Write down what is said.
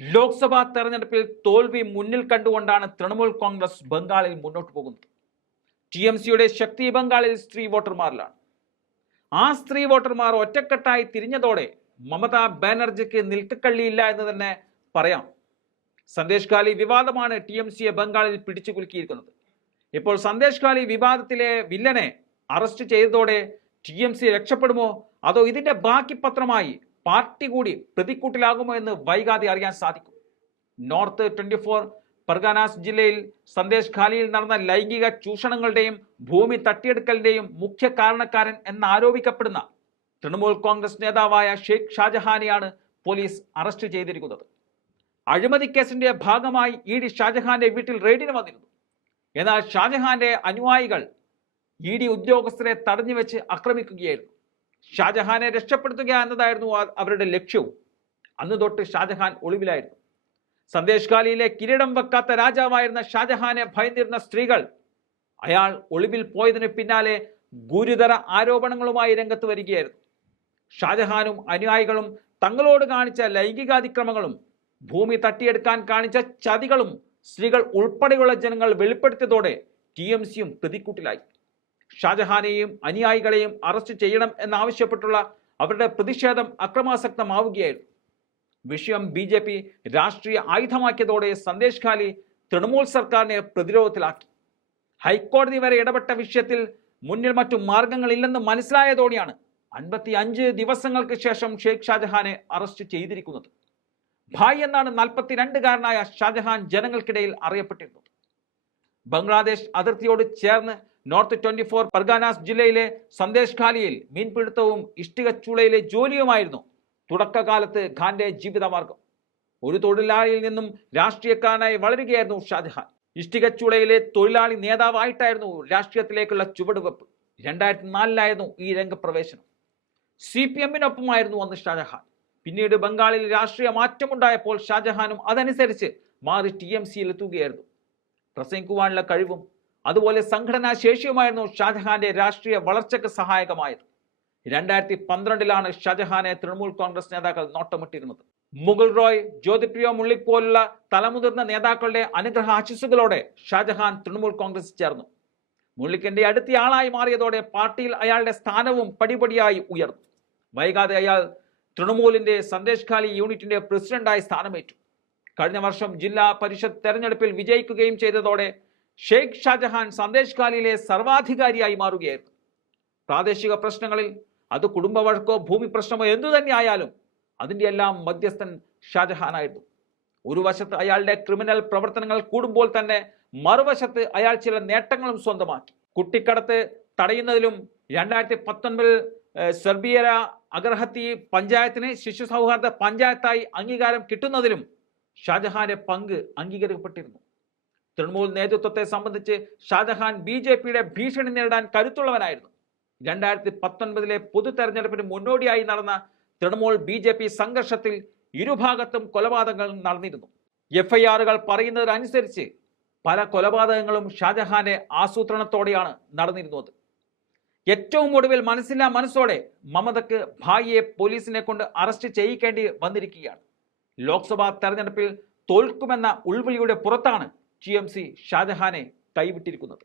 ലോക്സഭാ തെരഞ്ഞെടുപ്പിൽ തോൽവി മുന്നിൽ കണ്ടുകൊണ്ടാണ് തൃണമൂൽ കോൺഗ്രസ് ബംഗാളിൽ മുന്നോട്ട് പോകുന്നത്. TMCയുടെ ശക്തി ബംഗാളിൽ സ്ത്രീ വോട്ടർമാരിലാണ്. ആ സ്ത്രീ വോട്ടർമാർ ഒറ്റക്കെട്ടായി തിരിഞ്ഞതോടെ മമതാ ബാനർജിക്ക് നിൽക്കക്കള്ളിയില്ല എന്ന് തന്നെ പറയാം. സന്ദേശ് ഖാലി വിവാദമാണ് TMCയെ ബംഗാളിൽ പിടിച്ചു കുലുക്കിയിരിക്കുന്നത്. ഇപ്പോൾ സന്ദേശ് ഖാലി വിവാദത്തിലെ വില്ലനെ അറസ്റ്റ് ചെയ്തതോടെ TMC രക്ഷപ്പെടുമോ, അതോ ഇതിന്റെ ബാക്കി പത്രമായി പാർട്ടി കൂടി പ്രതിക്കൂട്ടിലാകുമോ എന്ന് വൈകാതെ അറിയാൻ സാധിക്കും. നോർത്ത് 24 പർഗാനാസ് ജില്ലയിൽ സന്ദേശ് ഖാലിയിൽ നടന്ന ലൈംഗിക ചൂഷണങ്ങളുടെയും ഭൂമി തട്ടിയെടുക്കലിന്റെയും മുഖ്യ കാരണക്കാരൻ എന്നാരോപിക്കപ്പെടുന്ന തൃണമൂൽ കോൺഗ്രസ് നേതാവായ ഷെയ്ഖ് ഷാജഹാനെയാണ് പോലീസ് അറസ്റ്റ് ചെയ്തിരിക്കുന്നത്. അഴിമതി കേസിന്റെ ഭാഗമായി ED ഷാജഹാന്റെ വീട്ടിൽ റെയ്ഡിന് വന്നിരുന്നു. എന്നാൽ ഷാജഹാന്റെ അനുയായികൾ ED ഉദ്യോഗസ്ഥരെ തടഞ്ഞു വെച്ച് ആക്രമിക്കുകയായിരുന്നു. ഷാജഹാനെ രക്ഷപ്പെടുത്തുക എന്നതായിരുന്നു അവരുടെ ലക്ഷ്യവും. അന്ന് തൊട്ട് ഷാജഹാൻ ഒളിവിലായിരുന്നു. സന്ദേശ് ഖാലിയിലെ കിരീടം വെക്കാത്ത രാജാവായിരുന്ന ഷാജഹാനെ ഭയന്നിരുന്ന സ്ത്രീകൾ അയാൾ ഒളിവിൽ പോയതിന് പിന്നാലെ ഗുരുതര ആരോപണങ്ങളുമായി രംഗത്ത് വരികയായിരുന്നു. ഷാജഹാനും അനുയായികളും തങ്ങളോട് കാണിച്ച ലൈംഗികാതിക്രമങ്ങളും ഭൂമി തട്ടിയെടുക്കാൻ കാണിച്ച ചതികളും സ്ത്രീകൾ ഉൾപ്പെടെയുള്ള ജനങ്ങൾ വെളിപ്പെടുത്തിയതോടെ TMCയും പ്രതിക്കൂട്ടിലായി. ഷാജഹാനെയും അനുയായികളെയും അറസ്റ്റ് ചെയ്യണം എന്നാവശ്യപ്പെട്ടുള്ള അവരുടെ പ്രതിഷേധം അക്രമാസക്തമാവുകയായിരുന്നു. വിഷയം BJP രാഷ്ട്രീയ ആയുധമാക്കിയതോടെ സന്ദേശ് ഖാലി തൃണമൂൽ സർക്കാരിനെ പ്രതിരോധത്തിലാക്കി. ഹൈക്കോടതി വരെ ഇടപെട്ട വിഷയത്തിൽ മുന്നിൽ മറ്റു മാർഗങ്ങളില്ലെന്ന് മനസ്സിലായതോടെയാണ് 55 ദിവസങ്ങൾക്ക് ശേഷം ഷെയ്ഖ് ഷാജഹാനെ അറസ്റ്റ് ചെയ്തിരിക്കുന്നത്. ഭായ് എന്നാണ് 42കാരനായ ഷാജഹാൻ ജനങ്ങൾക്കിടയിൽ അറിയപ്പെട്ടിരുന്നത്. ബംഗ്ലാദേശ് അതിർത്തിയോട് ചേർന്ന് നോർത്ത് 24 പർഗാനാസ് ജില്ലയിലെ സന്ദേശ് ഖാലിയിൽ മീൻപിടുത്തവും ഇഷ്ടിക ചൂളയിലെ ജോലിയുമായിരുന്നു തുടക്കകാലത്ത് ഖാന്റെ ജീവിതമാർഗം. ഒരു തൊഴിലാളിയിൽ നിന്നും രാഷ്ട്രീയക്കാരനായി വളരുകയായിരുന്നു ഷാജഹാൻ. ഇഷ്ടിക ചൂളയിലെ തൊഴിലാളി നേതാവായിട്ടായിരുന്നു രാഷ്ട്രീയത്തിലേക്കുള്ള ചുവടുവെപ്പ്. 2004 ഈ രംഗപ്രവേശനം. CPMനൊപ്പമായിരുന്നു അന്ന് ഷാജഹാൻ. പിന്നീട് ബംഗാളിൽ രാഷ്ട്രീയ മാറ്റമുണ്ടായപ്പോൾ ഷാജഹാനും അതനുസരിച്ച് മാറി TMCയിൽ എത്തുകയായിരുന്നു. പ്രസംഗിക്കുവാനുള്ള കഴിവും അതുപോലെ സംഘടനാ ശേഷിയുമായിരുന്നു ഷാജഹാന്റെ രാഷ്ട്രീയ വളർച്ചയ്ക്ക് സഹായകമായത്. 2012 ഷാജഹാനെ തൃണമൂൽ കോൺഗ്രസ് നേതാക്കൾ നോട്ടമിട്ടിരുന്നത്. മുകുൾ റോയ്, ജ്യോതിപ്രിയ മുള്ളിക് പോലുള്ള തലമുതിർന്ന നേതാക്കളുടെ അനുഗ്രഹ ആശിസ്സുകളോടെ ഷാജഹാൻ തൃണമൂൽ കോൺഗ്രസ് ചേർന്നു. മുള്ളിക്കിന്റെ അടുത്തയാളായി മാറിയതോടെ പാർട്ടിയിൽ അയാളുടെ സ്ഥാനവും പടിപടിയായി ഉയർന്നു. വൈകാതെ അയാൾ തൃണമൂലിന്റെ സന്ദേശ് ഖാലി യൂണിറ്റിന്റെ പ്രസിഡന്റായി സ്ഥാനമേറ്റു. കഴിഞ്ഞ വർഷം ജില്ലാ പരിഷത്ത് തെരഞ്ഞെടുപ്പിൽ വിജയിക്കുകയും ചെയ്തതോടെ ഷെയ്ഖ് ഷാജഹാൻ സന്ദേശ് ഖാലിയിലെ സർവാധികാരിയായി മാറുകയായിരുന്നു. പ്രാദേശിക പ്രശ്നങ്ങളിൽ, അത് കുടുംബ വഴക്കോ ഭൂമി പ്രശ്നമോ എന്തു തന്നെ ആയാലും അതിൻ്റെ എല്ലാം മധ്യസ്ഥൻ ഷാജഹാനായിരുന്നു. ഒരു വശത്ത് അയാളുടെ ക്രിമിനൽ പ്രവർത്തനങ്ങൾ കൂടുമ്പോൾ തന്നെ മറുവശത്ത് അയാൾ ചില നേട്ടങ്ങളും സ്വന്തമാക്കി. കുട്ടിക്കടത്ത് തടയുന്നതിലും 2019 സെർബിയര അഗർഹത്തി പഞ്ചായത്തിന് ശിശു സൗഹാർദ്ദ പഞ്ചായത്തായി അംഗീകാരം കിട്ടുന്നതിലും ഷാജഹാന്റെ പങ്ക് അംഗീകരിക്കപ്പെട്ടിരുന്നു. തൃണമൂൽ നേതൃത്വത്തെ സംബന്ധിച്ച് ഷാജഹാൻ BJPയുടെ ഭീഷണി നേരിടാൻ കരുത്തുള്ളവനായിരുന്നു. 2019 പൊതു തെരഞ്ഞെടുപ്പിന് മുന്നോടിയായി നടന്ന തൃണമൂൽ BJP സംഘർഷത്തിൽ ഇരുഭാഗത്തും കൊലപാതകങ്ങൾ നടന്നിരുന്നു. FIRകൾ പറയുന്നതിനനുസരിച്ച് പല കൊലപാതകങ്ങളും ഷാജഹാന്റെ ആസൂത്രണത്തോടെയാണ് നടന്നിരുന്നത്. ഏറ്റവും ഒടുവിൽ മനസ്സില്ലാ മനസ്സോടെ മമതയ്ക്ക് ഭായിയെ പോലീസിനെ കൊണ്ട് അറസ്റ്റ് ചെയ്യിക്കേണ്ടി വന്നിരിക്കുകയാണ്. ലോക്സഭാ തെരഞ്ഞെടുപ്പിൽ തോൽക്കുമെന്ന ഉൾവിളിയുടെ പുറത്താണ് TMC ഷാജഹാനെ കൈവിട്ടിരിക്കുന്നത്.